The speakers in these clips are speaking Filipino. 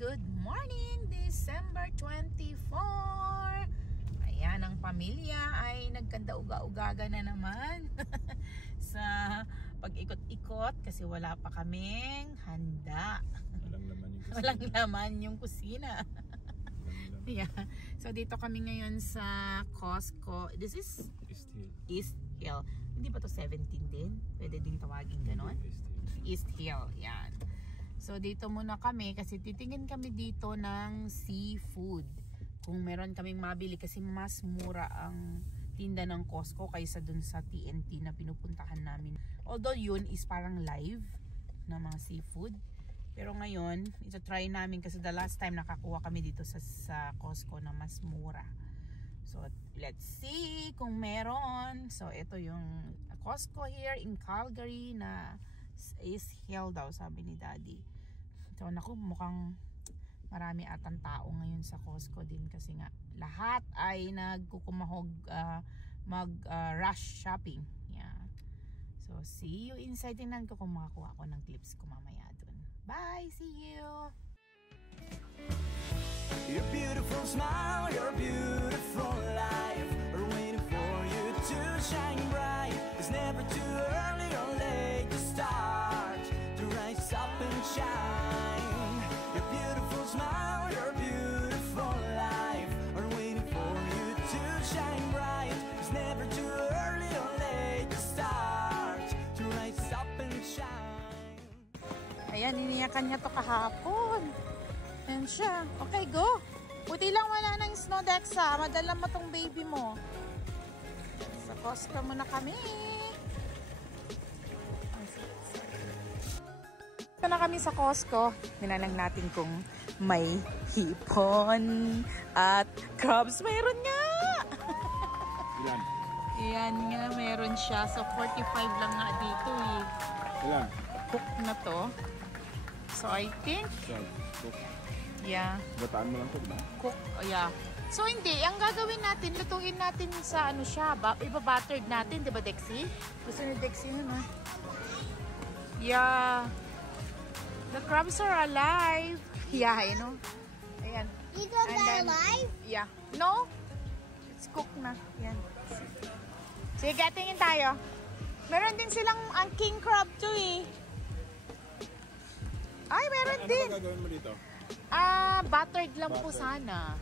good morning! December 24! Ayan, ang pamilya ay nagkanda-uga-ugaga na naman sa pag-ikot-ikot kasi wala pa kaming handa. Walang laman yung kusina. Walang laman yung kusina. Yeah. So dito kami ngayon sa Costco. This is East Hill. Hindi ba to 17 din? Pwede din tawagin ganon? East Hill. Yan. So dito muna kami kasi titingin kami dito ng seafood. Kung meron kaming mabili kasi mas mura ang tinda ng Costco kaysa dun sa TNT na pinupuntahan namin. Although yun is parang live na mga seafood. Pero ngayon, ito-try namin kasi the last time nakakuha kami dito sa Costco na mas mura. So, let's see kung meron. So, ito yung Costco here in Calgary na East Hill daw, sabi ni Daddy. So, naku, mukhang marami atang tao ngayon sa Costco din kasi nga lahat ay nagkukumahog mag-rush shopping. Yeah. So, see you inside. Tingnan ko kung makakuha ko ng clips ko mamaya dun. Bye! See you! Your beautiful smile, your beautiful life are waiting for you to shine bright. It's never too early or late to start, to rise up and shine. Your beautiful smile, your beautiful life are waiting for you to shine bright. It's never too early or late to start, to rise up and shine. Ayan, iniyakan niya to kahapon. Ayan siya. Okay, go! Buti lang wala ng snow, Dexa. Madala mo tong baby mo. Sa Costco muna kami. Ito na kami sa Costco. Minalang natin kung may hipon at crabs. Mayroon nga! Ilan? Ayan nga, meron siya. So, 45 lang nga dito eh. Ilan? Cook na to. So, I think... Cook. Yeah. Bataan mo lang ito, ba? Cook, yeah. So hindi, ang gagawin natin, lutuin natin sa ano siya, iba-buttered natin, 'di ba, Dexy? Gusto ni Dexy yun, ha? Yeah. The crabs are alive. Yeah, you know. Ayan. These ones are alive? Yeah. No? It's cooked na. Yan. Sige, tingin tayo. Meron din silang ang king crab too, eh. Ay, meron din. Ano gagawin mo dito? Buttered lang po sana.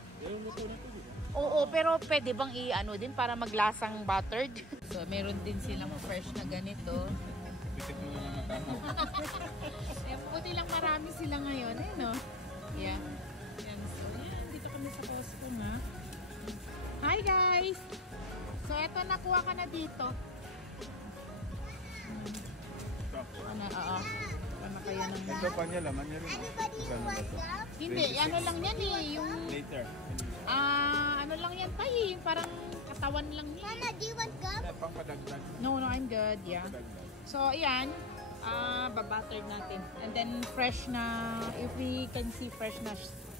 Oo, pero pwede bang i-ano din para maglasang buttered? So, meron din silang fresh na ganito. Pitik mo lang ang tama. Buti lang marami sila ngayon, eh, no? Yeah. Yan. So, yan. Dito kami sa Costco, nga. Hi, guys! So, eto, nakuha ka na dito. Ano, oo. Ano kaya ng... Ito pa niya, laman niya rin. Anybody wants them? Hindi, ano lang yan eh. Yung... Later. ano lang yan tayo. Parang katawan lang yan. Mama, do you want gum? Pang padagdag. No, I'm good. Yeah. Padagdag. So, ayan. Babuttered natin. And then, fresh na... If we can see fresh na...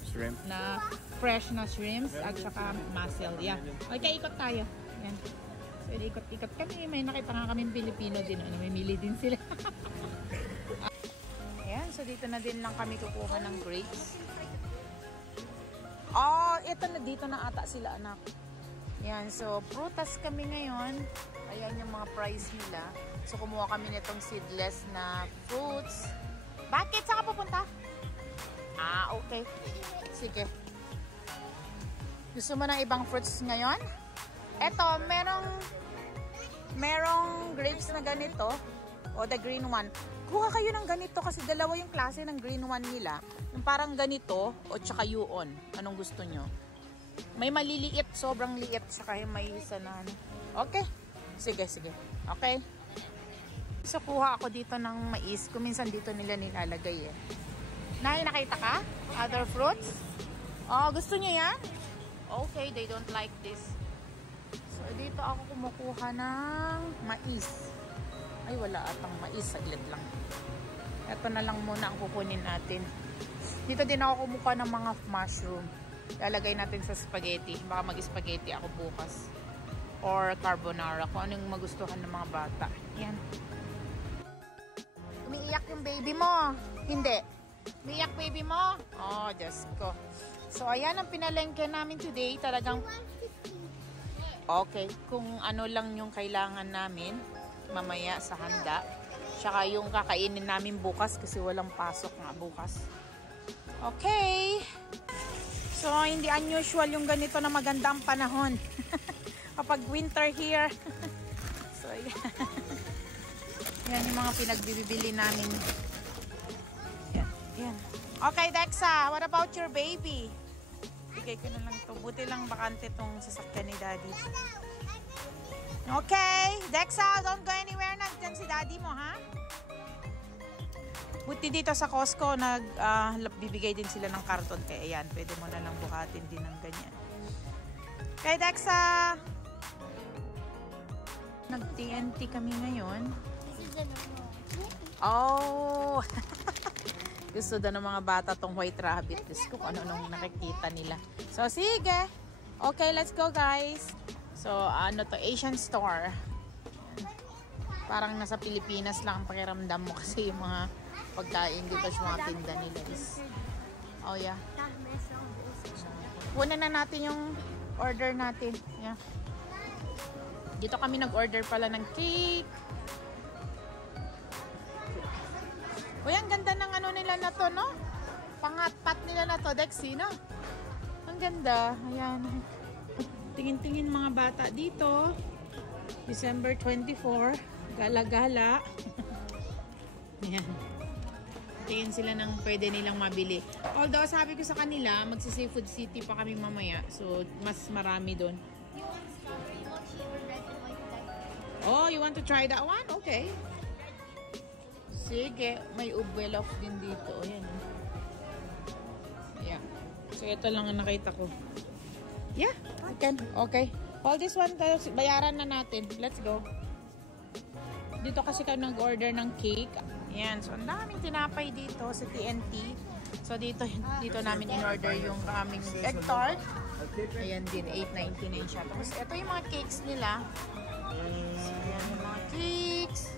Shrimp. Fresh na shrimps at saka mussel. Yeah. Okay, ikot tayo. Ayan. So, ikot-ikot kami. May nakita nga kami Pilipino din. Namimili din sila. Ayan. So, dito na din lang kami kukuha ng grapes. Oh, ito na. Dito na ata sila, anak. Ayan. So, prutas kami ngayon. Ayan yung mga price nila. So, kumuha kami nitong seedless na fruits. Bakit? Saan ka pupunta? Okay. Sige. Gusto mo ng ibang fruits ngayon? Eto, merong grapes na ganito. O, the green one. Kuha kayo ng ganito kasi dalawa yung klase ng green one nila. Yung parang ganito o tsaka yun. Anong gusto nyo? May maliliit, sobrang liit. Saka yung may isa na ano. Okay. Sige, sige. Okay. So, kuha ako dito ng mais. Kung minsan dito nila nilalagay eh. Nakita ka? Other fruits? Oh, gusto niyo yan? Okay, they don't like this. So, dito ako kumukuha ng mais. Ay, wala atang mais. Saglit lang. Ito na lang muna ang kukunin natin. Dito din ako kumukuha ng mga mushroom. Lalagay natin sa spaghetti. Baka mag-spaghetti ako bukas. Or carbonara. Kung anong magustuhan ng mga bata. Yan. Umiiyak yung baby mo. Hindi. Umiiyak baby mo? Oh, just Costco. So, ayan ang pinalengke namin today. Talagang, okay, kung ano lang yung kailangan namin mamaya sa handa. Tsaka yung kakainin namin bukas kasi walang pasok nga bukas. Okay. So, hindi unusual yung ganito na magandang panahon. Kapag winter here. So, yan yung mga pinagbibili namin. Yan. Okay, Dexa, what about your baby? Bigay ko na lang ito. Buti lang bakante itong sasakyan ni Daddy. Okay, Dexa, don't go anywhere. Nandyan si Daddy mo, ha? Buti dito sa Costco, bibigay din sila ng karton. Kaya ayan, pwede mo na lang buhatin din ng ganyan. Okay, Dexa. Nag-TNT kami ngayon. Oh! Gusto daw ng mga bata tong White Rabbit. Diyos ko kung ano nung nakikita nila. So, sige. Okay, let's go, guys. So, ano to? Asian store. Parang nasa Pilipinas lang ang pakiramdam mo kasi yung mga pagkain dito sa mga tinda nila is... Oh, yeah. Kunin na natin yung order natin. Yeah. Dito kami nag-order pala ng cake. Uy, ang ganda ng ano nila na to, no? Pangat-pat nila na to, Dexy, no? Ang ganda. Ayan. Tingin-tingin mga bata dito. December 24. Gala-gala. Ayan. Tingin sila ng pwede nilang mabili. Although, sabi ko sa kanila, magsi-Seafood City pa kami mamaya. So, mas marami doon. Oh, you want to try that one? Okay. Sige, may ubwelof din dito. Ayan. Yeah. So, ito lang ang nakita ko. Yeah, I can. Okay. All this one, bayaran na natin. Let's go. Dito kasi kami nag-order ng cake. Ayan. So, ang daming tinapay dito sa TNT. So, dito namin in-order yung aming egg tart. Ayan din, 8.99 siya. Tapos, ito yung mga cakes nila. So, ayan yung mga cakes.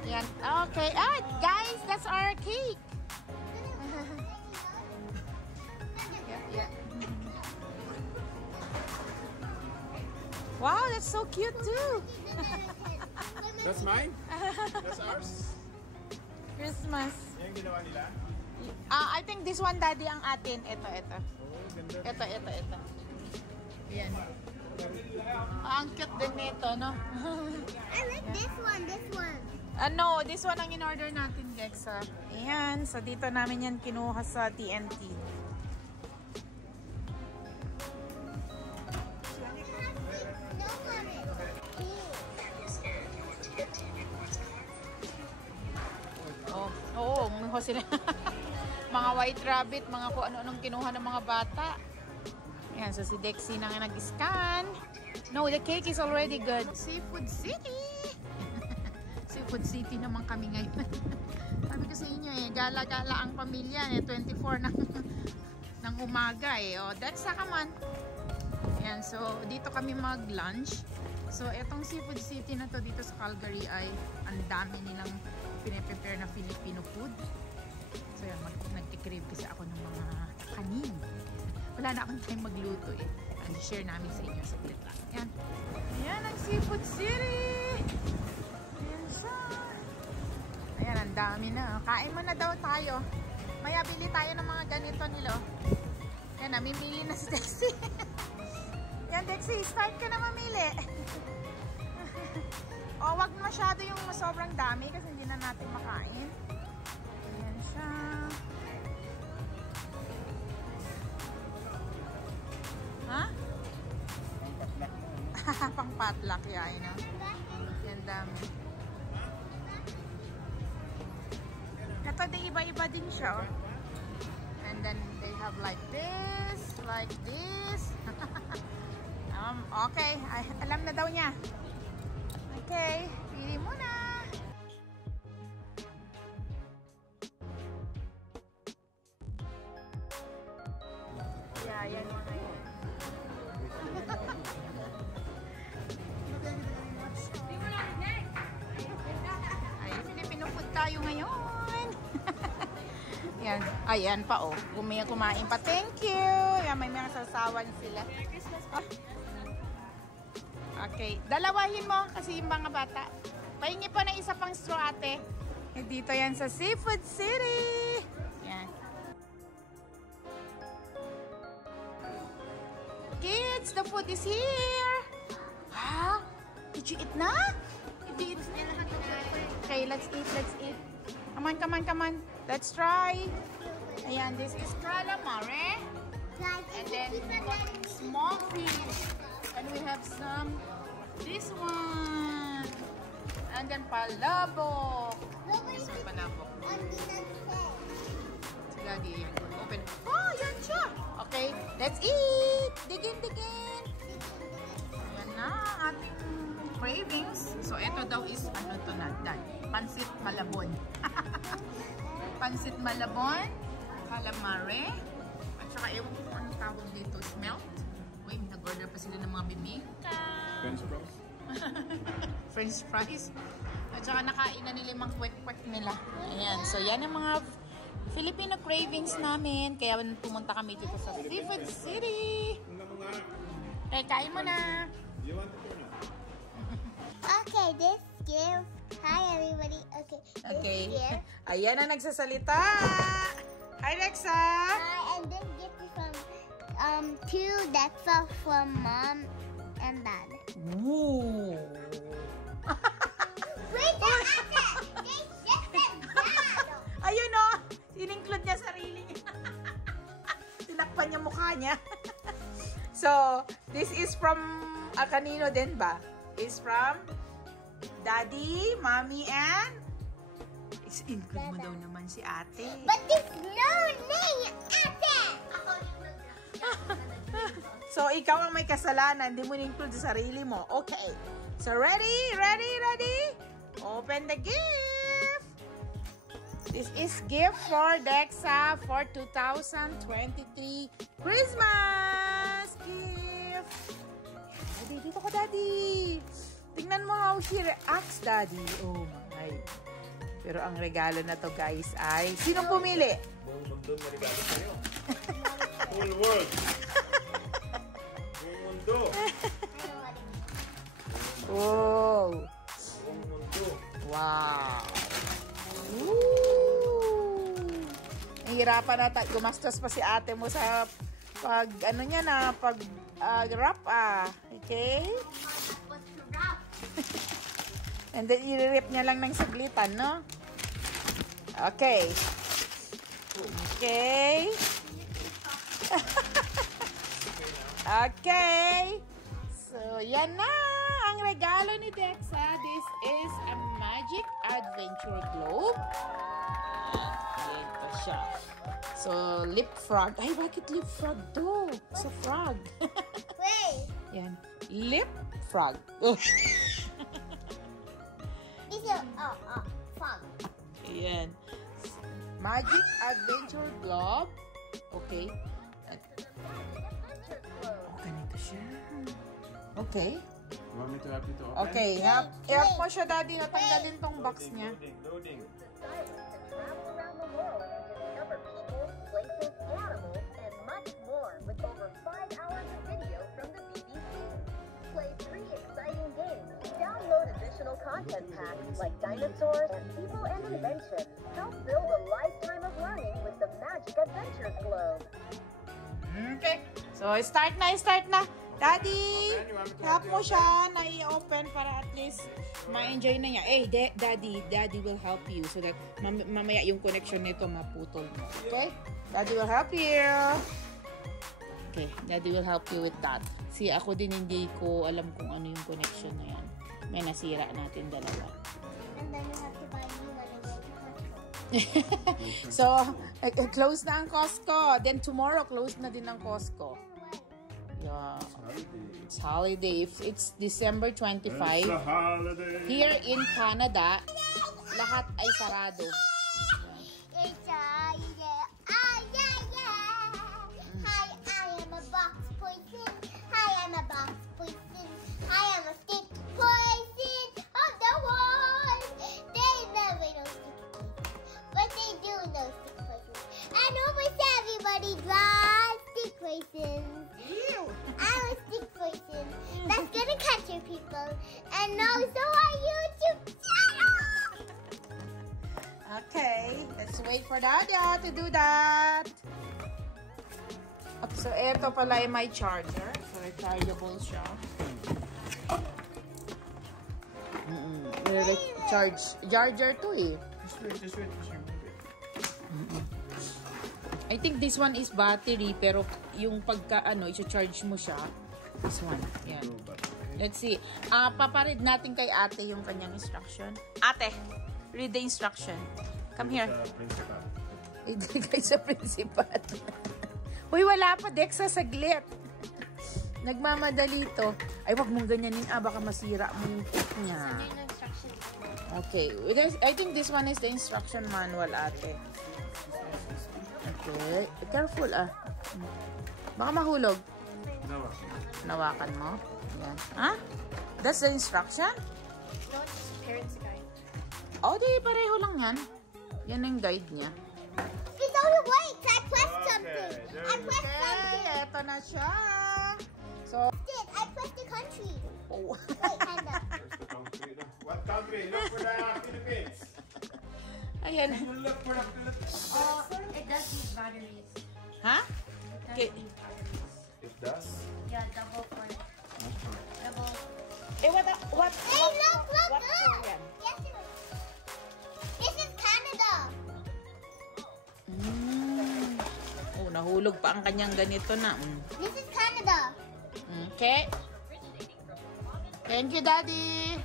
Ayan. Okay. Ah, guys, that's our cake. Yeah. Wow, that's so cute too. That's mine? That's ours? Christmas. Yan yung ginawa nila? I think this one, Daddy, ang atin. Ito. Oh, ganda. Ito. Ayan. Ang cute din nito, no? I like this one. No, this one ang in-order natin, Dexa. Ayan, so dito namin yan kinuha sa TNT. Oo, mga sila. Mga White Rabbit, mga kung ano-anong kinuha ng mga bata. Ayan, so si Dexy na nga nag-scan. No, the cake is already good. Seafood City! Seafood City naman kami ngayon. Sabi ko sa inyo gala-gala ang pamilya. 24 ng umaga Oh, that's a come on. Ayan, so dito kami mag-lunch. So, etong Seafood City na to dito sa Calgary ay ang dami nilang pinaprepare na Filipino food. So, yan, nagkikrave kasi ako ng mga kanin. Wala na akong time magluto And share namin sa inyo sa lang. Yan. Yan ang Seafood City! Ayan siya. Ayan, ang dami na. Kain mo na daw tayo. Maya bili tayo ng mga ganito nila. Yan, namimili na si Dexy. Yan, Dexy, start ka na mamili. O, wag masyado yung sobrang dami kasi hindi na natin makain. Ayan siya. Ha? Pang potluck, yeah, I know. Yan, dami. Ito, iba-iba din siya. And then, they have like this. Okay, alam na daw niya. Okay, pili mo na. Yeah, yan mga yun. Ay, Filipino food tayo ngayon. Yan. Ayan pa, oh. Kumain pa. Thank you. Yan, may mga sasawan sila. Ah. Okay. Dalawahin mo kasi yung mga bata. Pahingi pa na isa pang straw, ate. Eh, dito yan sa Seafood City. Yan. Kids, the food is here. Ha? Did you eat na? Did you eat? Okay, let's eat. Come on. Let's try. Ayan, this is calamari. And then we got small fish. And we have some, this one. And then palabok. This one, palabok. Sige, yan. Open. Oh, yan siya. Okay, let's eat. Digin. Yan na, ating cravings. So, ito daw is, ano to na, pansit malabon. Pansit malabon, calamari, at saka ewan ko kung anong tawag dito, smelt. Uy, nag-order pa sila ng mga bibingka. French fries. French fries. At saka nakain na nila yung mga kwek-kwek nila. Ayan, so yan ang mga Filipino cravings namin. Kaya pumunta kami dito sa Seafood City. Okay, kain mo na. You want it or not? Okay, this gift. Hi, everybody. Okay. This Ayan na nagsasalita. Hi, Rexa. Hi, and this gift is from two that's all from mom and dad. Ooh. Wait, that's it. They just said dad. Ayun o. In-include niya sarili niya. Tinakpan niya mukha niya. So, this is from kanino din ba? Is from Daddy, Mommy, and include mo daw naman si ate. But there's no name, ate. So, ikaw ang may kasalanan. Hindi mo na-include sa sarili mo. Okay. So, ready? Open the gift. This is gift for Dexa for 2023 Christmas gift. Daddy, dito ka, Daddy. Tingnan mo how he reacts, Daddy. Oh my. Pero ang regalo na to, guys, ay... Sinong pumili? Buong mundo na regalo sa'yo. Whole world. Buong mundo. Oh. Buong mundo. Wow. Woo! Nahihirapan na tayo. Gumastos pa si ate mo sa pag, ano niya na, pag wrap, Okay? And then, i-rip niya lang ng saglitan, no? Okay. Okay. So, yan na ang regalo ni Dexa. This is a Magic Adventure Globe. Ito siya. So, lip frog. Ay, bakit lip frog to? Sa frog. Wait. Yan. Lip frog. This is fun. Ayan. Magic Adventure Globe. Okay. Ganito siya. Okay. You want me to help you to open? Okay. Help mo siya, Daddy. Natanggalin tong box niya. Loading. Travel around the world and discover people, places, animals, and much more with over 5 hours of video from the BBC. Play 3 exciting games. Download additional content packs like dinosaurs, people, and invention. Help build a lifetime of learning with the Magic Adventures Globe. Okay. So, start na. Daddy, help mo siya na i-open para at least ma-enjoy na niya. Daddy will help you so that mamaya yung connection nito maputol mo. Okay? Daddy will help you. Okay, Daddy will help you with that. See, ako din hindi ko alam kung ano yung connection na yan. May nasira natin dalawa. And then you have to buy a new one and go to Costco. So, close na ang Costco. Then tomorrow, close na din ang Costco. Yeah. It's holiday. It's December 25. It's a holiday. Here in Canada, lahat ay sarado. It's yeah. Hi, I am a box person. Hi, I'm a box person. I am a stick poison of the world. They never know stick poison, but they do know stick poison. poison. I'm a stick poison. That's gonna catch your people. And also our YouTube channel. Okay, let's wait for Dada to do that. Okay, so ito pala ay my charger. So rechargeable siya. Charger to eh. Just wait. I think this one is battery, pero yung pagka i-charge mo siya, this one. Yan. Let's see. Paparead natin kay ate yung kanyang instruction. Ate, read the instruction. Come here. Ibigay sa principal. Uy, wala pa, Dexa, saglit. Nagmamadali to. Ay, wag mong ganyanin. Baka masira mo yung tip niya. Okay. I think this one is the instruction manual, ate. Okay. Careful, Baka mahulog. Nawakan mo. Yan. Ha? That's the instruction? No, it's parents' guide. Oh, di pareho lang yan. Yan ang guide niya. It's only wait. I pressed something. I pressed something. Eto na siya. So, I pressed the country. oh. Wait, Panda. What country? Look for the Philippines. Ayan. Look for the Philippines. Oh, it does use batteries. Ha? It does Okay. use batteries. It does. Yeah, double for double. What? Hey, look. What for yan? Yes, it is. This is Canada. Oh, nahulog pa ang kanyang ganito na. This is Canada. Okay. Thank you, Daddy.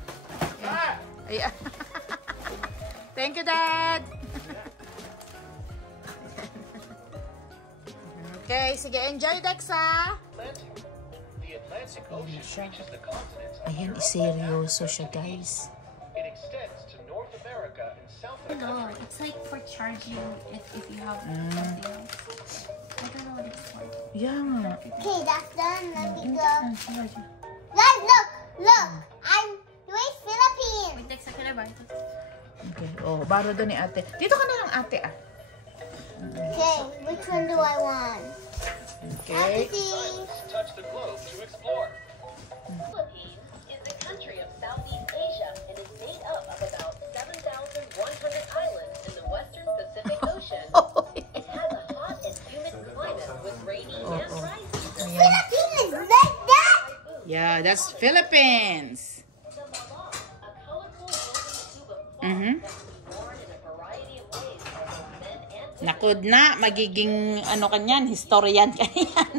Ay, thank you, Dad. Okay, sige, enjoy, Dexa. The Atlantic Ocean reaches the continents. Ayan, seryoso siya, guys. It extends to North America and South No, America. it's like for charging if you have something else. I don't know what it's for. Yeah. Okay, that's done. Let me go. Charge. Guys, look. I'm doing Philippines. Wait, next second, I buy it. Okay. Oh, baro doon ni ate. Dito ka na lang, ate, Okay, which one do I want? Okay. Let's see. Touch the globe to explore. Philippines is a country of Southeast Asia and is made up of about 7,100 islands in the western Pacific Ocean. It has a hot and humid climate with rainy and dry seasons. Philippines is like that? Yeah, that's Philippines. The malong, a colorful woven tube of cloth Mhm. that can be worn in a variety of ways by both men and women. Nakud na, magiging kanyan, historian ka yan.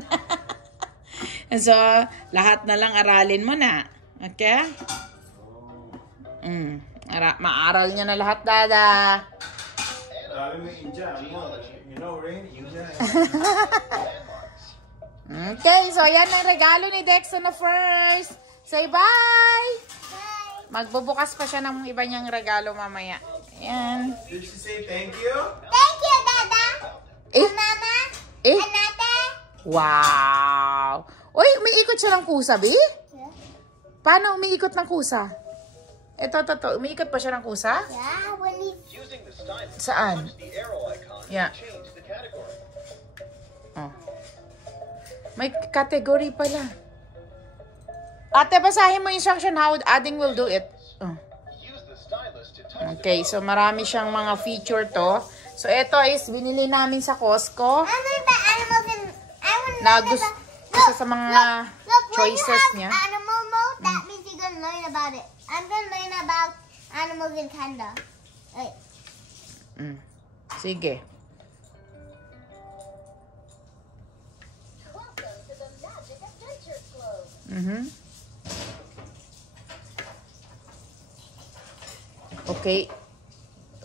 So, lahat na lang aralin mo na. Okay? Maaral niya na lahat, Dada. You know, Rain, Okay, so yan ang regalo ni Dexa na first. Say bye! Bye. Magbubukas pa siya ng iba niyang regalo mamaya. Ayan. Did she say thank you? Thank you, Dada. Eh? Mama. Eh? And Ate. Wow! Uy, umiikot siya ng kusa, Bi? Yeah. Paano umiikot ng kusa? Ito. Umiikot pa siya ng kusa? Yeah, when he... Using the stylus, Saan? the arrow icon Yeah. to change the category. Oh. May category pala. Ate, basahin mo instruction how Ading will do it. Oh. Use the stylus to touch Okay, so marami siyang mga feature to. So, ito is binili namin sa Costco. I learned the animals in... I want to Na learn gusto about... isa sa mga choices when you niya. have animal mode, that means you're going to learn about it. I'm going to learn about animals in Canada. Wait. Sige. Welcome to the Magic Adventure Globe.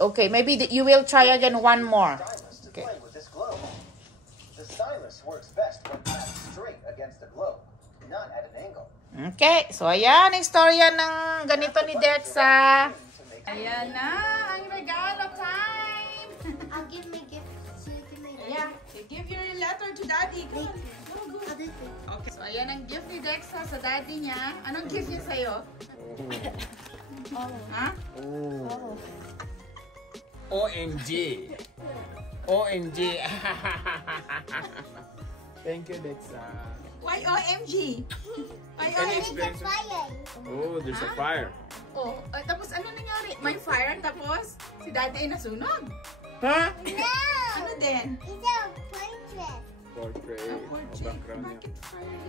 Okay, maybe you will try again one more. Stylus to Okay. play with this globe. The stylus works best when tapped straight against the globe, not at an angle. Okay, so ayan ang istorya ng ganito ni Dexa. Ayan na, ang regalo time! I'll give my gift so you can make Yeah, you give your letter to Daddy. Go. Okay. So ayan ang gift ni Dexa sa daddy niya. Anong gift niya sa'yo? Ha? OMG. OMG. Thank you, Dexa. Why OMG? Why Any OMG? experience? Fire. Oh, there's a fire. Oh, tapos ano nangyari? May fire tapos si daddy ay nasunog. Ha? No. Ano din? It's a portrait. Portrait. Oh, background niya. Bakit fire?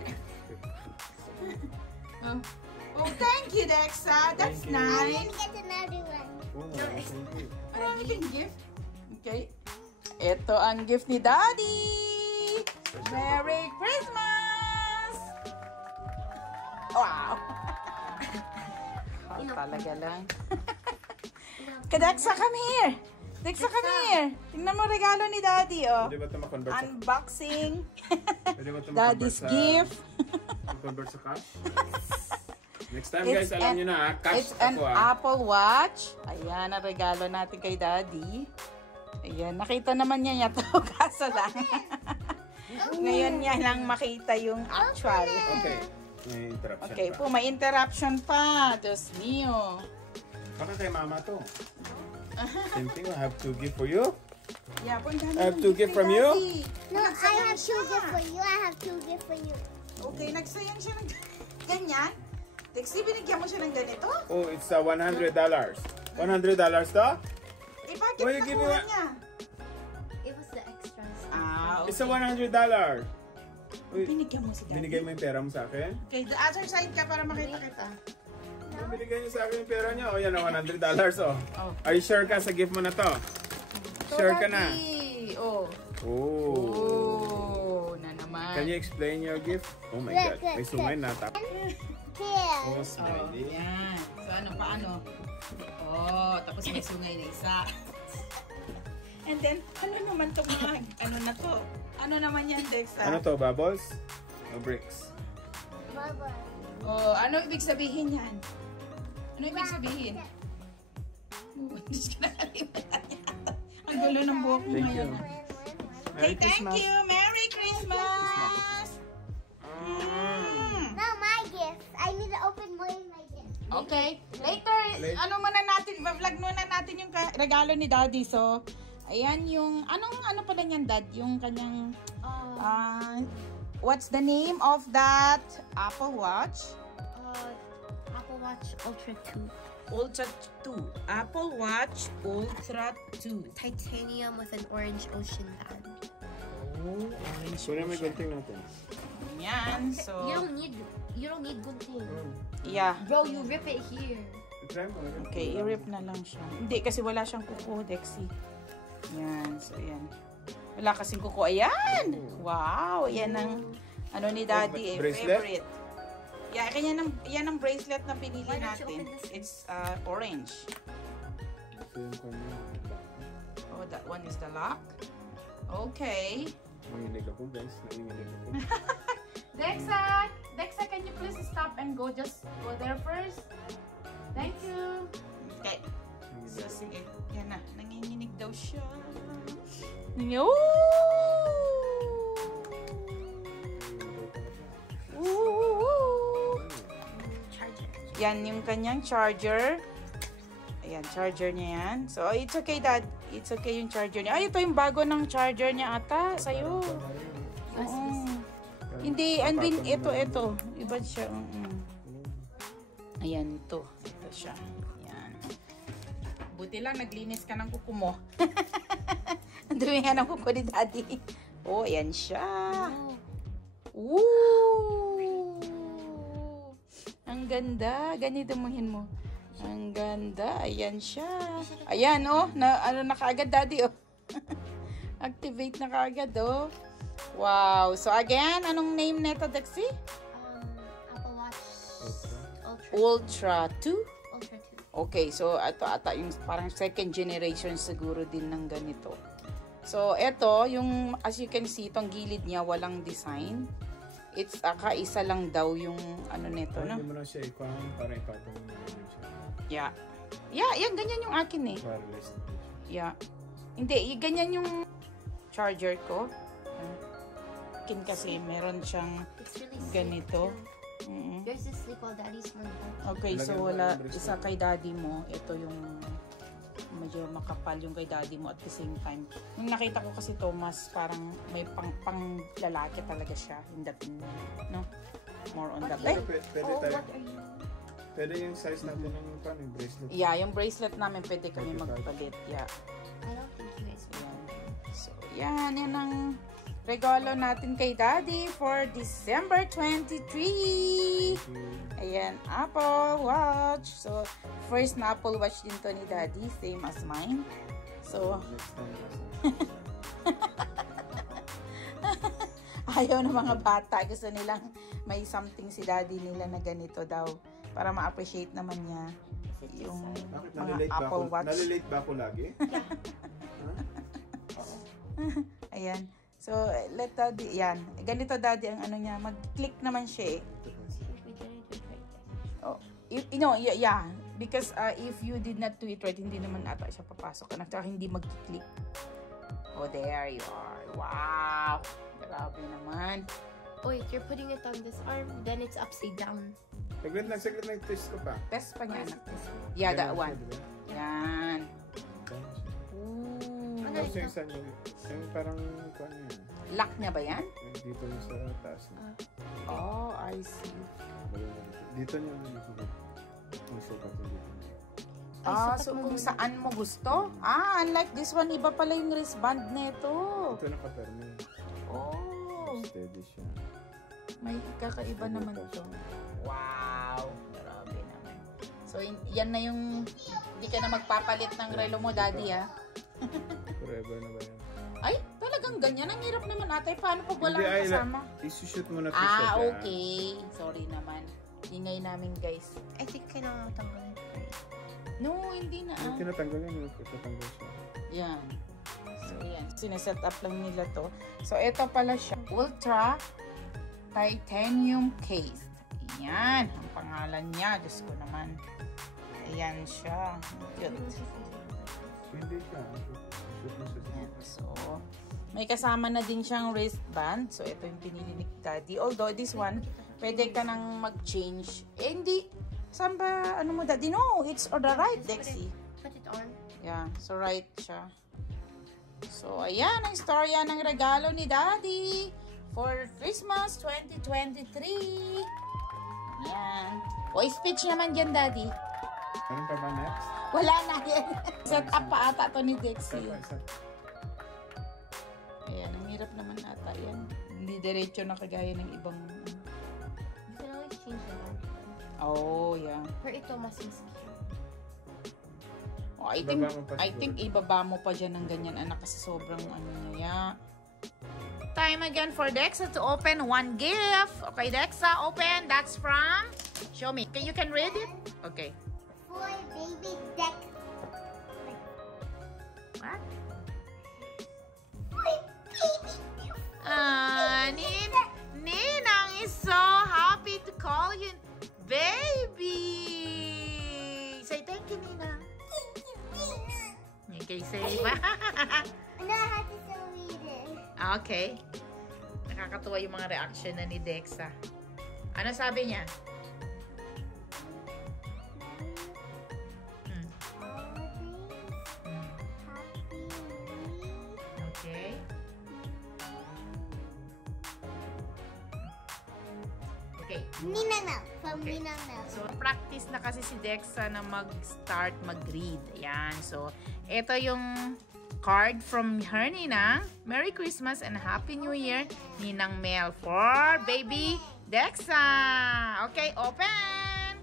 Oh, thank you, Dexa. That's Thank you. I'm nice. gonna get another one. Oh, thank you. Parang giling gift. Okay. Ito ang gift ni Daddy. Merry Christmas! Wow! Talaga lang. Dexa, come here. Dexa, come here. Tingnan mo regalo ni Daddy, oh. Pwede ba ito ma-convert sa... Unboxing. Pwede ba ito Daddy's ma-convert sa... gift. Ma-convert sa cash? Next time guys, alam nyo na, cash It's an ako Apple Watch. Ayan ang regalo natin kay Daddy. Ayan, nakita naman niya to. Kaso lang. Ngayon niya lang makita yung actual. Okay. May interruption Okay pa. po, may interruption pa. Diyos mio. Baka kay mama to. Same thing, I have to give for you. Yeah, puntahan I have mo to yung give kay from you? Daddy. No, I have two gifts for you. I have two gifts for you. Okay, nagsayang siya ng ganyan. Dexy, binigyan mo siya ng ganito? Oh, it's $100. $100 to? Eh, bakit Why you give me nakuha one? niya? It was the extras. Ah, It's a okay. $100. Uy, Binigyan mo si Daddy. binigay mo yung pera mo sa akin? Okay, the other side ka para makita kita. Binigay niyo sa akin yung pera niyo. O yan, $100 oh. Oh. Are you sure ka sa gift mo na to? Sure ka na? Daddy. Oh. Oh. Oh, na naman. Can you explain your gift? Oh my Look, God. look, May sungay na. Here. Oh, Oh, smiley. yan. So, ano, paano? Oh, tapos may sungay na isa. And then, ano naman itong mga, ano na to? Ano naman yan, Dexa? Ano to? Bubbles? O bricks? Bye-bye. Oh, ano ibig sabihin yan? Ano ibig sabihin? Diyos ko, nakalimutan niya. Ang gulo ng buhok mo Thank ngayon. you. Okay, Merry thank Christmas. you. Merry Christmas! No, my gift. I need to open more of my gift. Okay. Later, ano muna natin, vlog muna natin yung regalo ni Daddy. So, ayan yung, ano pala niyan, Dad? Yung kanyang, what's the name of that Apple Watch? Apple Watch Ultra 2. Ultra 2. Apple Watch Ultra 2. Titanium with an orange ocean band. Oh, orange. Kunin mo yung gunting natin. Yan. So, You don't need gunting. yeah. Bro, you rip it here. Try mo. Okay, i-rip na lang siya. Hindi, kasi wala siyang kuko, Dexy. Yan, so yan. Wala kasing kuko. Ayan! Wow! Yan ang, ano ni Daddy, bracelet? favorite. Yeah, kanya yan ang bracelet na pinili Why don't you natin. open this? It's orange. Ito yung kanya. Oh, that one is the lock. Okay. Nanginig ako guys. Nanginig ako. Dexa, can you please stop and go? Just go there first. Thank you. Okay. So, sige. Yan na. Nanginginig daw siya. Yan yung kanyang charger. Ayan, charger niya yan. So, it's okay, Dad. It's okay yung charger niya. Ay, ito yung bago ng charger niya ata. Sa'yo. Oo. Hindi, and then, ito. Iba siya. Ayan, ito. Ito siya. Ayan. Buti lang, naglinis ka ng kuko mo. Ang dumi nga ng kuko ni Daddy. Oh, ayan siya. Woo! Ang ganda. Ganito muhin mo. Ang ganda. Ayan siya. Ayan, oh. Na kaagad, Daddy, oh. Activate na kaagad, oh. Wow. So, again, anong name nito, Dexy? Apple Watch Ultra 2? Ultra 2. Okay. So, ito ata yung parang second generation siguro din ng ganito. So, ito, yung, as you can see, itong gilid niya, walang design. It's, kaisa lang daw yung, ano nito, no? Hindi mo na siya ikuha para ipatong mo siya. Yeah. Yeah, yan, ganyan yung akin eh. Wireless. Yeah. Hindi, ganyan yung charger ko. Akin kasi meron siyang It's really sleek, ganito. too. Mm-mm. Yours is sleek while Daddy's one. Okay, so Lagyan mo wala, ng bracelet. isa kay Daddy mo, ito yung medyo makapal yung kay daddy mo at the same time. Nung nakita ko kasi Thomas, parang may pang lalaki talaga siya. No? More on that. Pero pwede tayo. Pwede yung size natin ng yung bracelet. Yeah, yung bracelet namin pwede kami magpalit. Yeah. I don't think you guys will. So, yan ang regalo natin kay Daddy for December 23. Ayan, Apple Watch. So, first na Apple Watch din to ni Daddy, same as mine. So, ayaw ng mga bata. Gusto nilang may something si Daddy nila na ganito daw para ma-appreciate naman niya yung mga Apple Watch. Nalilate ba ako lagi? Ayan. So, let Daddy, yan. Ganito Daddy ang ano niya. Mag-click naman siya eh. Oh, yeah. Because if you did not do it right, hindi naman ata siya papasok. Tsaka hindi mag-click. Oh, there you are. Wow! Grabe naman. Wait, you're putting it on this arm, then it's upside down. Saglit lang, twist ko pa. Test pa niya. Yeah, that one. Yan. Ooh. Tapos yung isa niya, yung parang kung yun. Lock niya ba yan? Dito yung sa taas niya. Oh, I see. Dito niya yung sukat dito. So kung saan mo gusto? Unlike this one, iba pala yung wristband nito. Ito nakaperme. Oh. Steady siya. May kakaiba naman to. Wow. Grabe naman. So, yan na yung hindi ka na magpapalit ng relo mo, Daddy, ha? Forever na ba yan? Ay, talagang ganyan. Ang hirap naman atay. Paano pag wala kang kasama? Isushoot mo na to siya. Okay. Sorry naman. Ingay namin, guys. I think kailangan tanggalin. No, hindi na. Yung tinatanggal yan, tatanggal siya. Yan. So, yan. Sineset up lang nila to. So, ito pala siya. Ultra Titanium Case. Ayan. Ang pangalan niya. Diyos ko naman. Ayan siya. Cute. Hindi siya. So, may kasama na din siyang wristband. So, ito yung pinili ni Daddy. Although, this one, pwede ka nang mag-change. Hindi. Saan ba? Ano mo, Daddy? No, it's on the right, Dexy. Put it on. Yeah, so right siya. So, ayan ang istorya ng regalo ni Daddy for Christmas 2023. Ayan. O, speech naman dyan, Daddy. Anong pa ba next? Wala na yan. Set up pa ata to ni Dexy. Isa. Ayan, ang hirap naman ata yan. Hindi diretso na kagaya ng ibang... You can always change the one. Oh, yeah. Pero ito mas secure. Oh, I think ibaba mo pa dyan ng ganyan, anak, kasi sobrang ano niya. Time again for Dexa to open one gift. Okay, Dexa, open. That's from... Show me. You can read it? Okay. For baby deck. What? For baby. Ninang is so happy to call you baby. Say thank you, Ninang. Thank you, Nina. Okay, say No, I have to still read it. Okay. Nakakatuwa yung mga reaction na ni Dexa. Ano sabi niya? Okay. Okay. Ninang from Okay. Ninang. So, practice na kasi si Dexa na mag-start mag-read. Ayan. So, ito yung card from her Ninang. Merry Christmas and Happy New Year, Ninang Mel, for baby Dexa. Okay, open!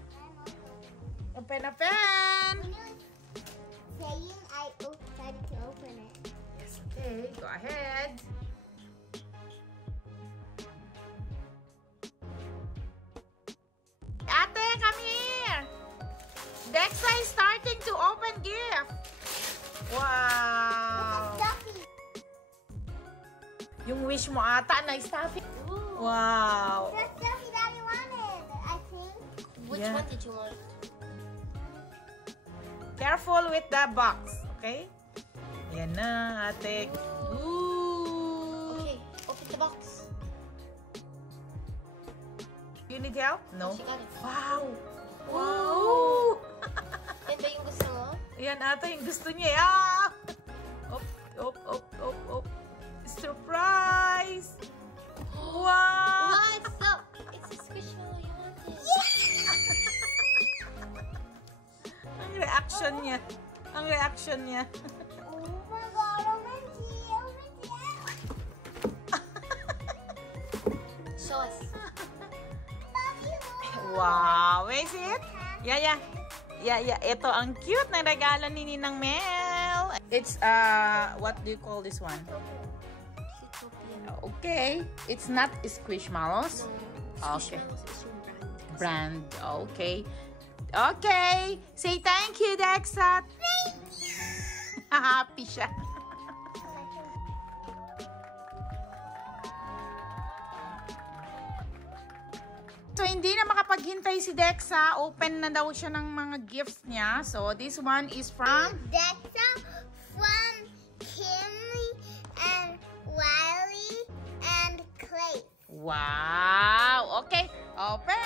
Open. Saying I decided to open it. Yes, okay. Go ahead. Ate, come here! Dexa is starting to open gift. Wow! Stuffy. Yung wish mo ata na stuffy. Wow! The stuffy Daddy wanted, I think. Which Yeah. one did you want? Careful with the box, okay? Yan na, ate. Ooh! Okay, open the box. You need help? No? She got it. Wow! Wow! Yan ba yung gusto mo? Ayan ata yung gusto niya. Ah! Op, op, op, op, op. Surprise! Wow! What? So, it's a squishmallow. You want it? Ang reaction niya. Ang reaction niya. Oh my God, oh my dear, oh my dear. Show us. Wow! Is it? Yeah. Ito ang cute na regalo ni Ninang Mel. It's, what do you call this one? Okay. It's not Squishmallows. Okay. Brand. Okay. Okay. Say thank you, Dexa. Thank you. Happy siya. So, hindi na makapaghintay si Dexa. Open na daw siya ng mga gifts niya. So, this one is from Dexa, from Kimmy and Wiley and Clay. wow. Okay. Open.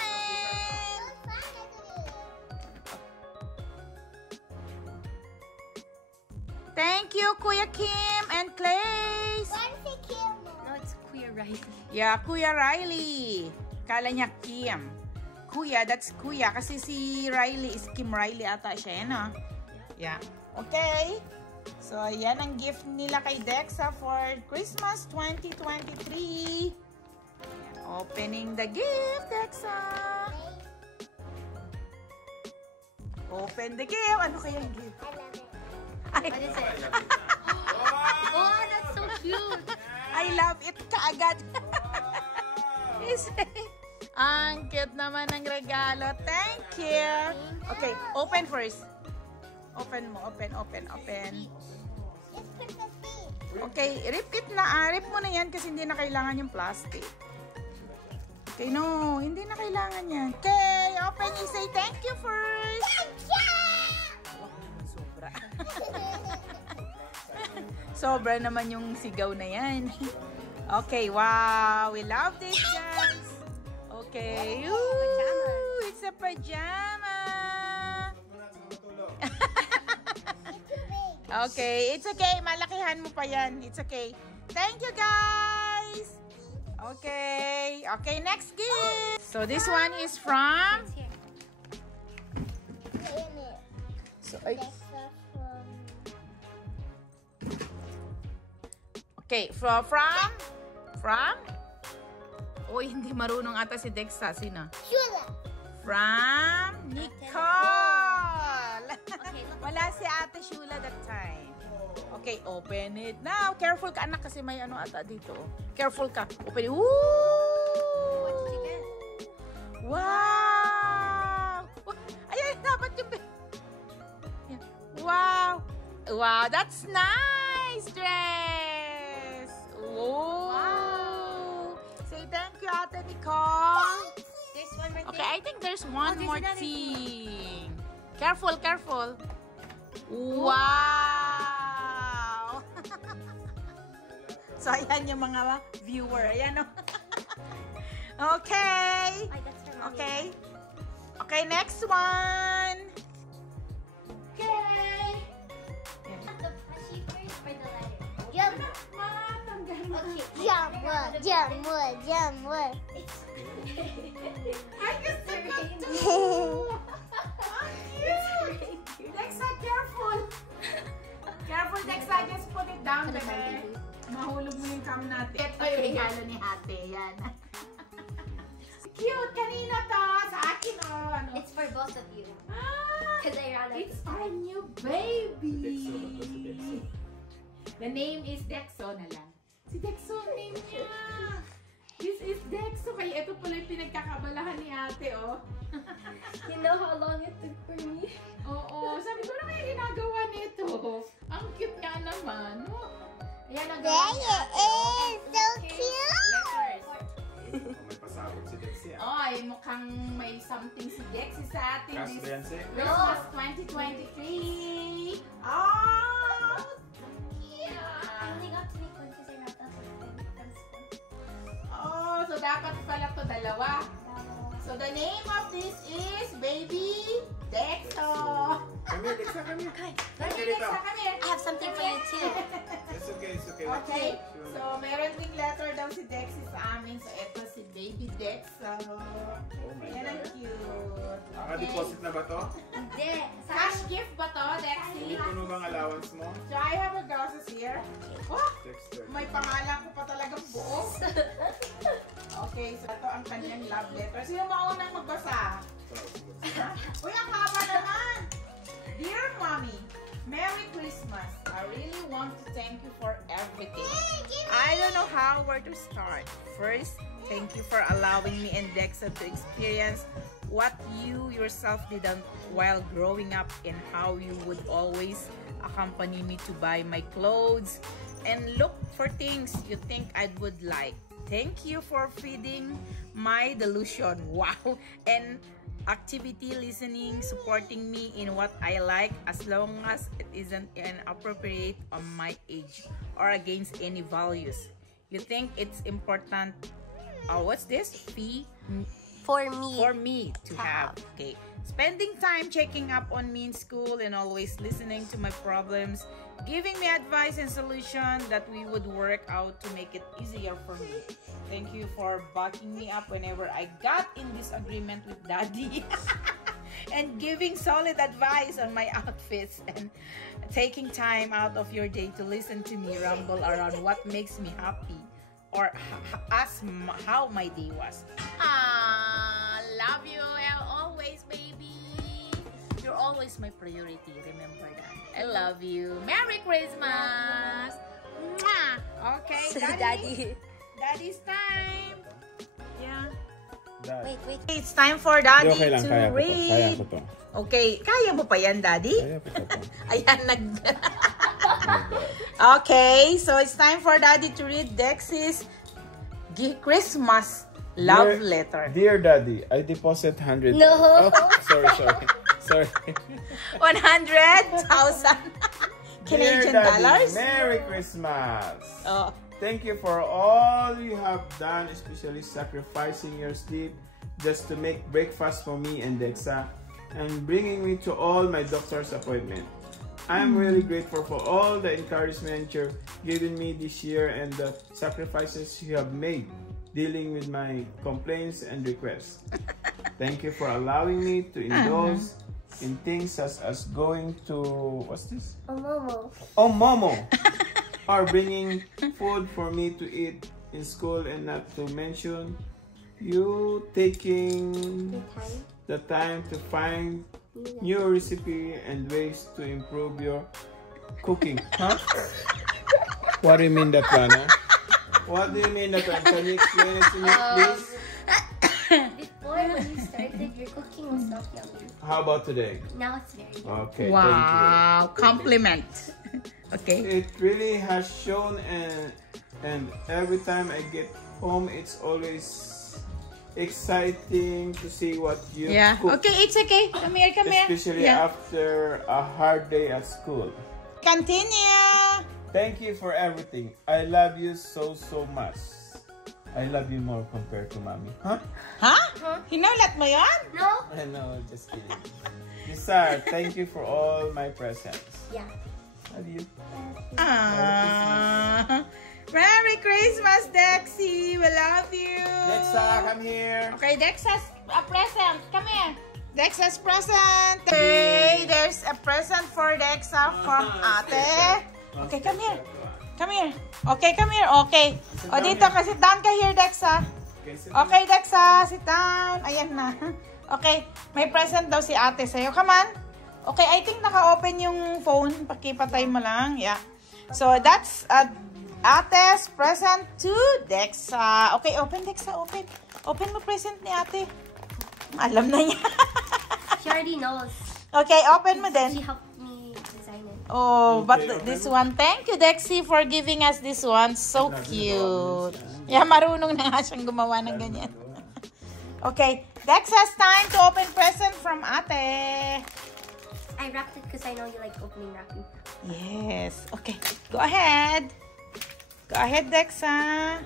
Thank you, Kuya Kim and Clay. What is it, Kim? No, it's Kuya Riley. Yeah, Kuya Riley. Kala niya Kim. Kuya, that's Kuya. Kasi si Riley is Kim Riley ata siya. Yan, ah. Yeah. Okay. So, yan ang gift nila kay Dexa for Christmas 2023. Yan. Opening the gift, Dexa. Open the gift. Ano kayang gift? I love it. Ay, What is it? Oh, that's so cute. I love it kaagad. Ang cute naman ng regalo. Thank you. Okay, open first. Open mo. Open. Just put the seed. Okay, rip it na. Rip mo na yan kasi hindi na kailangan yung plastic. Okay, no. Hindi na kailangan yan. Okay, open. You say thank you first. Sobra. Sobra naman yung sigaw na yan. Okay, wow. We love this, guys. Okay. Ooh, it's a pajama. Okay, it's okay. Malakihan mo pa yan. It's okay. Thank you, guys. Okay. Okay, next gift. So, this one is from... Play in it. So, ay, Dexa from... okay, from? Uy, hindi marunong ata si Dexa. Sino? Shula. From Nicole. Okay, look. Wala si Ate Shula that time. Okay, open it now. Careful ka, anak, kasi may ano ata dito. Careful ka. Open it. Woo! What did you get? Wow! Ayan, dapat yung... Ayan. Wow! Wow, that's nice dress! Wow! Say thank you, Ate Nicole. There's one right Okay, I think there's one there's more another thing. Careful, careful. Wow! So, ayan yung mga viewer. Ayan, oh. Okay. Ay, that's her mommy. Okay. Okay, next one. Okay. The plushie first or the letter? Jump. Okay. Jump. I can see that too. Cute. Dexa, careful. Careful, Dexa. Just put it down, bebe. Mahulog mo yung cam natin. Ito yung regalo ni ate. Yan. Cute. Kanina to. Sa akin, oh. Ano? It's for both of you. Ah, Because I ran out it's of our time. new baby. Dexo. The name is Dexo na lang. Si Dexo ang name niya. This is Dexo. Kaya ito pala yung pinagkakabalahan ni ate, oh. You know how long it took for me? Oo. Sabi ko na kaya ginagawa nito. Ang cute nga naman. Oh. Ayan ang There gawa ni it ate. is. So cute. Oh, Letters. may pasabog si Dexy. Oy, mukhang may something si Dexy sa atin Kas this ba yan, Si? Christmas 2023. Oh! I only got to make one because I wrapped up from school. Oh, so dapat pala to dalawa. So the name of this is Baby Dexo. Kami here, Dexa, come here. Dali, Dexa, come here. I have something for you too. It's okay, it's okay. Okay, so meron ding letter daw si Dexy sa amin. So, eto si Baby Dex. So, my yan ang God. cute. Okay. Naka-deposit na ba to? Hindi. Cash gift ba to, Dexy? Hindi puno bang allowance mo? So, I have a glasses here. Oh, Dexter. may pangalan ko pa talagang buo. Okay, so ito ang kanyang love letter. Sino maunang magbasa? Uy, ang haba naman! Dear Mommy, Merry Christmas. I really want to thank you for everything. I don't know where to start. First, thank you for allowing me and Dexa to experience what you yourself did while growing up and how you would always accompany me to buy my clothes and look for things you think I would like. Thank you for feeding my delusion. Wow! And activity listening, supporting me in what I like as long as it isn't inappropriate on my age or against any values. You think it's important, what's this? For For me to have. Okay. Spending time checking up on me in school and always listening to my problems, giving me advice and solution that we would work out to make it easier for me. Thank you for backing me up whenever I got in disagreement with Daddy. And giving solid advice on my outfits and taking time out of your day to listen to me ramble around what makes me happy or ask how my day was. Love you always, baby. You're always my priority. Remember that. I love you. Merry Christmas. Mwah! Okay, Daddy. Daddy's time. Yeah. Wait. It's time for Daddy Okay lang, to kaya ko to. read. Kaya ko to. Okay, kaya mo pa yan, Daddy? Kaya ko to. Ayan, Okay, so it's time for Daddy to read Dexy's Christmas love letter. Dear Daddy, I deposit 100. No. Oh, sorry. Sorry. 100,000 Canadian Dear Daddy, dollars. Merry Christmas. Oh. Thank you for all you have done, especially sacrificing your sleep just to make breakfast for me and Dexa and bringing me to all my doctor's appointment. I'm really grateful for all the encouragement you've given me this year and the sacrifices you have made dealing with my complaints and requests. Thank you for allowing me to indulge in things such as going to, what's this? Momo. Or bringing food for me to eat in school, and not to mention you taking the time to find new recipe and ways to improve your cooking. Huh? What do you mean that one? Huh? What do you mean that one? Can you explain it to me, please? Before, when you started, your cooking was so yummy. How about today? Now it's very yummy. Okay, thank you. Wow, compliment. Okay. It really has shown, and every time I get home, it's always exciting to see what you cook. Okay, it's okay. Come here. Especially after a hard day at school. Continue. Thank you for everything. I love you so much. I love you more compared to Mommy. Huh? Hinaulat mo yan? No? I know, just kidding. Lisa, thank you for all my presents. Yeah. Love you. Merry Christmas, Dexy. We love you. Dexa, come here. Okay, Dexa's a present. Come here. Dexa's present. Hey, there's a present for Dexa from Ate. Okay, come here. Come here. Okay, come here. Okay. O, dito ka. Sit down ka here, Dexa. Okay, Dexa. Sit down. Ayan na. Okay. May present daw si Ate sa'yo. Come on. Okay, I think naka-open yung phone. Pakipatay mo lang. Yeah. So, that's Ate's present to Dexa. Okay, open, Dexa. Open. Open mo present ni Ate. Alam na niya. She already knows. Okay, open mo din. She helped me design it. Oh, but this one, thank you, Dexy, for giving us this one. So cute. Yeah, marunong na nga siyang gumawa ng ganyan. Okay, Dexa's time to open present from Ate. I wrapped it because I know you like opening wrapping. Yes. Okay, go ahead. Go ahead, Dexa.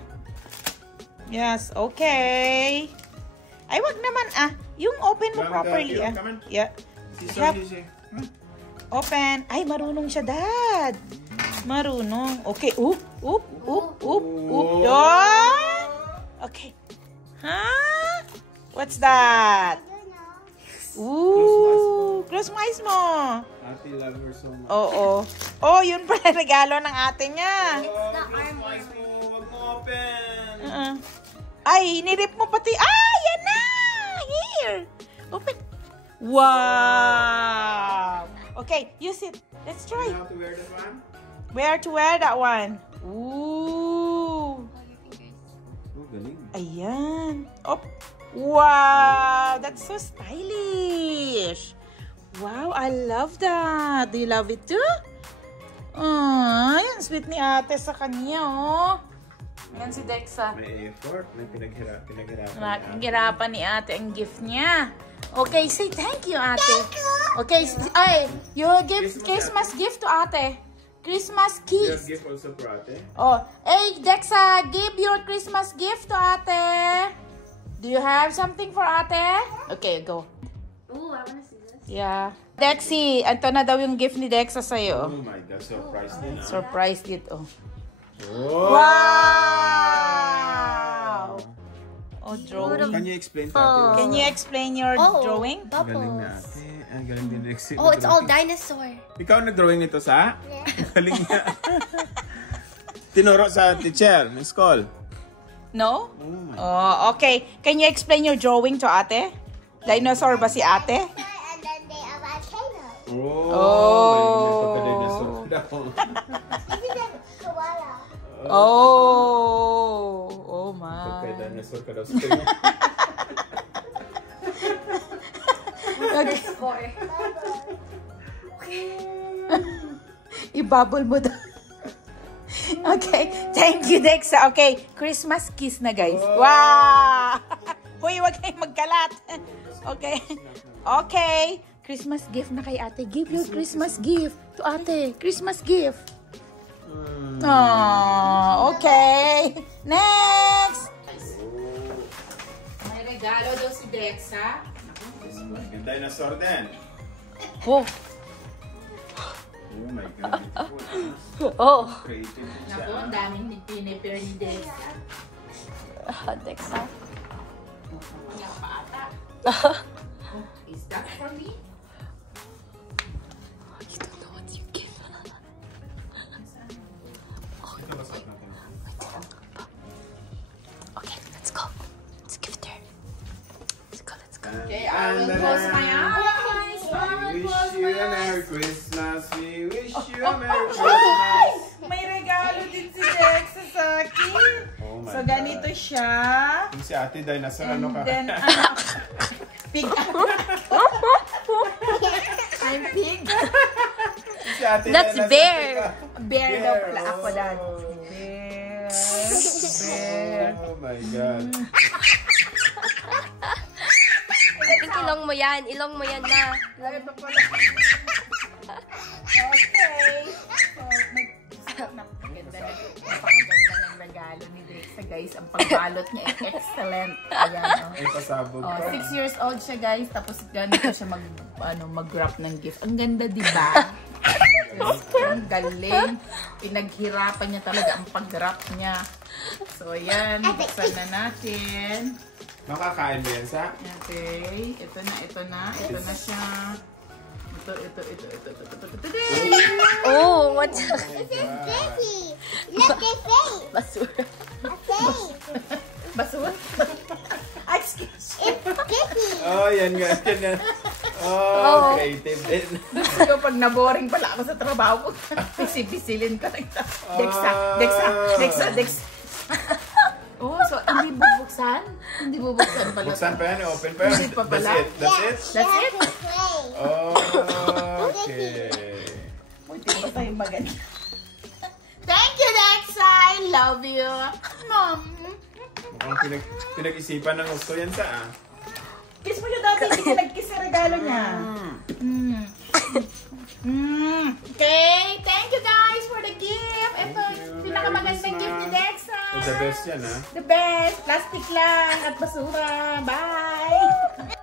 Yes, okay. Ay, wag naman Yung open mo properly Come on. Yeah. Open. Ay, marunong siya, Dad. Marunong. Okay. Oop. Yun. Okay. Huh? What's that? Ooh. Close my eyes mo. Ate love her so much. Oo. Oh, yun pala regalo ng ate niya. Close my eyes mo. Wag mo open. Ay, nirip mo pati. Ah, yan na. Here. Open. Wow. Okay, use it. Let's try. You know how to wear that one? Where to wear that one? Ooh. Oh, galing. Ayan. Oh. Wow. That's so stylish. Wow, I love that. Do you love it too? Ayan, sweet ni ate sa kanya, oh. Ayan si Dexa. May effort. May pinaghirapan. Pinaghirapan ni ate ang gift niya. Okay, say thank you, ate. Okay, ay, you give Christmas gift to ate. Christmas You have kiss. gift also for ate? Oh, hey, Dexa, give your Christmas gift to ate. Do you have something for ate? Okay, go. Ooh, I wanna see this. Yeah. Dexy, ito na daw yung gift ni Dexa Oh sa'yo. my God, surprise din ah. Surprise dito. Oh! Wow! Oh, drawing. Can you explain to ate? Can you explain your drawing? Ang galing na ate. Ang galing din Lexi. Oh, it's all dinosaur. Ikaw nag-drawing nito sa? Galing niya. Tinuro sa teacher, ng school. No? Oh my. Oh, okay. Can you explain your drawing to ate? Dinosaur ba si ate? And then they are volcano. Oh! May pagka-dinosaur daw. This is a koala. Oh my. Pagka-dinosaur ka daw sa tingin. I-bubble mo daw. Okay. Thank you, Dexa. Okay. Christmas kiss na, guys. Wow! Hoy, wag kayong magkalat. Okay. Okay. Christmas gift na kay ate. Give your Christmas gift to ate. Christmas gift. Oh, okay. Next. May regalo daw si Dexa. Yung dinosaur din. Oh. Oh my God. Oh. Creative din siya. Naku, ang daming pinipare ni Dexa. Dexa. Yan pa ata. Is that for me? You don't know what you give. Ito ba suot natin? Okay, let's go. Let's give it to her. Let's go, let's go. Okay, I will close my eyes. We wish you a Merry Christmas. We wish you a Merry Christmas. May regalo din si Dexa sa akin. Oh my So, ganito God. siya. Yung si ate dinosaur, ano ka? Then, pig. I'm pig. Si ate That's dinosaur, bear. ka. Bear daw pala Bear, ako, Dad. oh. Bear. Bear. Oh my God. I think ilong mo yan. Ilong mo yan na. Ito pala. Okay. So, napakaganda ng regalo ni Dexa, guys. Ang pagbalot niya ay excellent. Ayan, oh. Ay, pasabog Oh, ka. 6 years old siya, guys. Tapos ganito siya mag-wrap ng gift. Ang ganda, di ba? Ang galing. Pinaghirapan niya talaga ang pag-wrap niya. So, ayan. Buksan na natin. Makakain ba yan sa? Okay. Ito na. Ito na siya. Ito. Oh, what's This is pretty. Look at face. basura? A face. Basura? Ay, excuse me. It's pretty. Oh, yan nga. Yan nga. Oh, creative din. So, pag naboring pala ako sa trabaho, pisipisilin ka lang. Dexa. Oh, so hindi bubuksan? Hindi bubuksan pala. Buksan pa yan, open pa yan. Hindi pa pala. That's it. That's it. That's it? To play. Okay. Buti ba tayo maganda? Thank you, Dexa! I love you! Mom! Mukhang pinag-isipan ng gusto yan sa Kiss mo siya dati, hindi ka nag-kiss sa regalo niya. Okay, thank you guys for the gift. Ito, you. pinakamagandang Merry gift ni Dexa. Oh, the best yan, ha? The best. Plastic lang at basura. Bye!